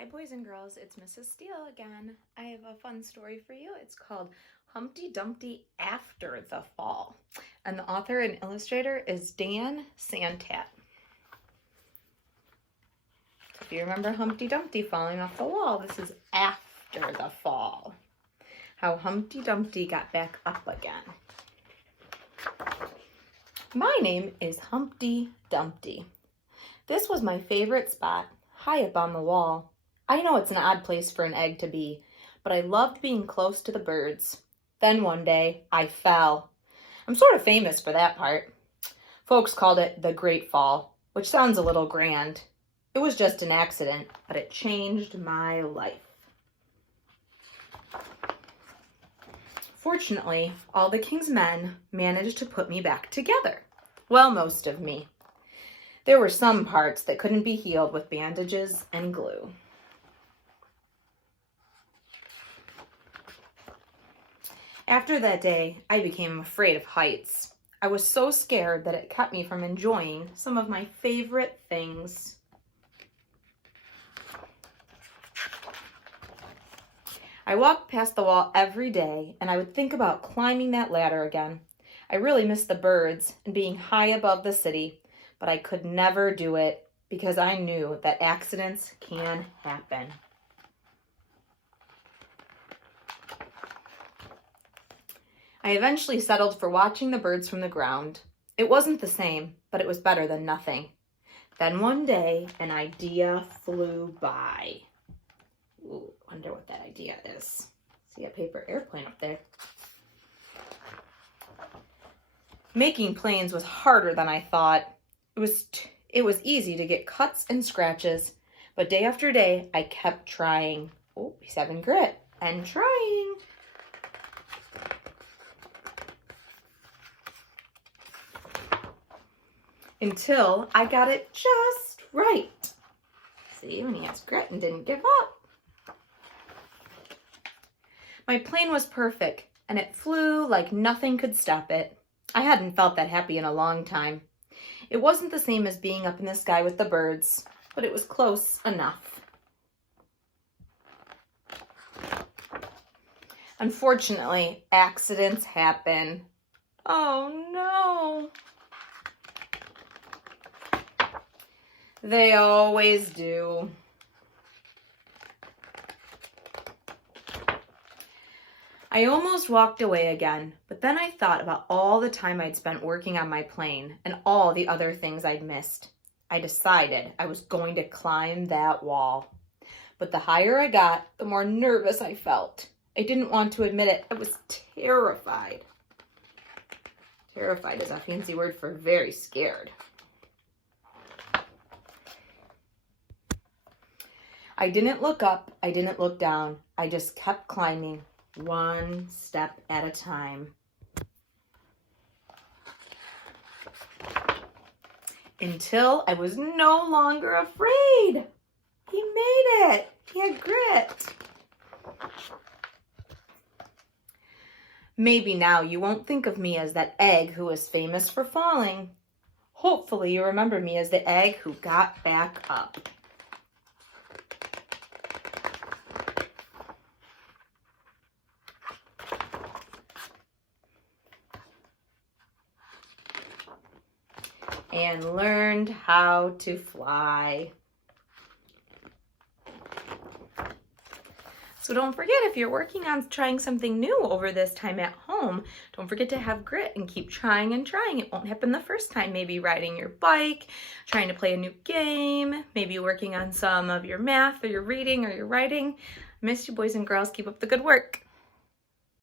Hi boys and girls, it's Mrs. Steele again. I have a fun story for you. It's called Humpty Dumpty After the Fall. And the author and illustrator is Dan Santat. If you remember Humpty Dumpty falling off the wall, this is after the fall. How Humpty Dumpty got back up again. My name is Humpty Dumpty. This was my favorite spot, high up on the wall. I know it's an odd place for an egg to be, but I loved being close to the birds. Then one day, I fell. I'm sort of famous for that part. Folks called it the Great Fall, which sounds a little grand. It was just an accident, but it changed my life. Fortunately, all the king's men managed to put me back together. Well, most of me. There were some parts that couldn't be healed with bandages and glue. After that day, I became afraid of heights. I was so scared that it kept me from enjoying some of my favorite things. I walked past the wall every day, and I would think about climbing that ladder again. I really missed the birds and being high above the city, but I could never do it because I knew that accidents can happen. I eventually settled for watching the birds from the ground. It wasn't the same, but it was better than nothing. Then one day, an idea flew by. Ooh, wonder what that idea is. See a paper airplane up there. Making planes was harder than I thought. It was easy to get cuts and scratches, but day after day, I kept trying. Oh, he's having grit and trying. Until I got it just right. See, when he has grit and didn't give up. My plane was perfect, and it flew like nothing could stop it. I hadn't felt that happy in a long time. It wasn't the same as being up in the sky with the birds, but it was close enough. Unfortunately, accidents happen. Oh no! They always do. I almost walked away again, but then I thought about all the time I'd spent working on my plane and all the other things I'd missed. I decided I was going to climb that wall. But the higher I got, the more nervous I felt. I didn't want to admit it. I was terrified. Terrified is a fancy word for very scared. I didn't look up, I didn't look down. I just kept climbing, one step at a time. Until I was no longer afraid. He made it. He had grit. Maybe now you won't think of me as that egg who was famous for falling. Hopefully you remember me as the egg who got back up. And learned how to fly. So don't forget, if you're working on trying something new over this time at home, don't forget to have grit and keep trying and trying. It won't happen the first time. Maybe riding your bike, trying to play a new game, maybe working on some of your math or your reading or your writing. Miss you, boys and girls. Keep up the good work.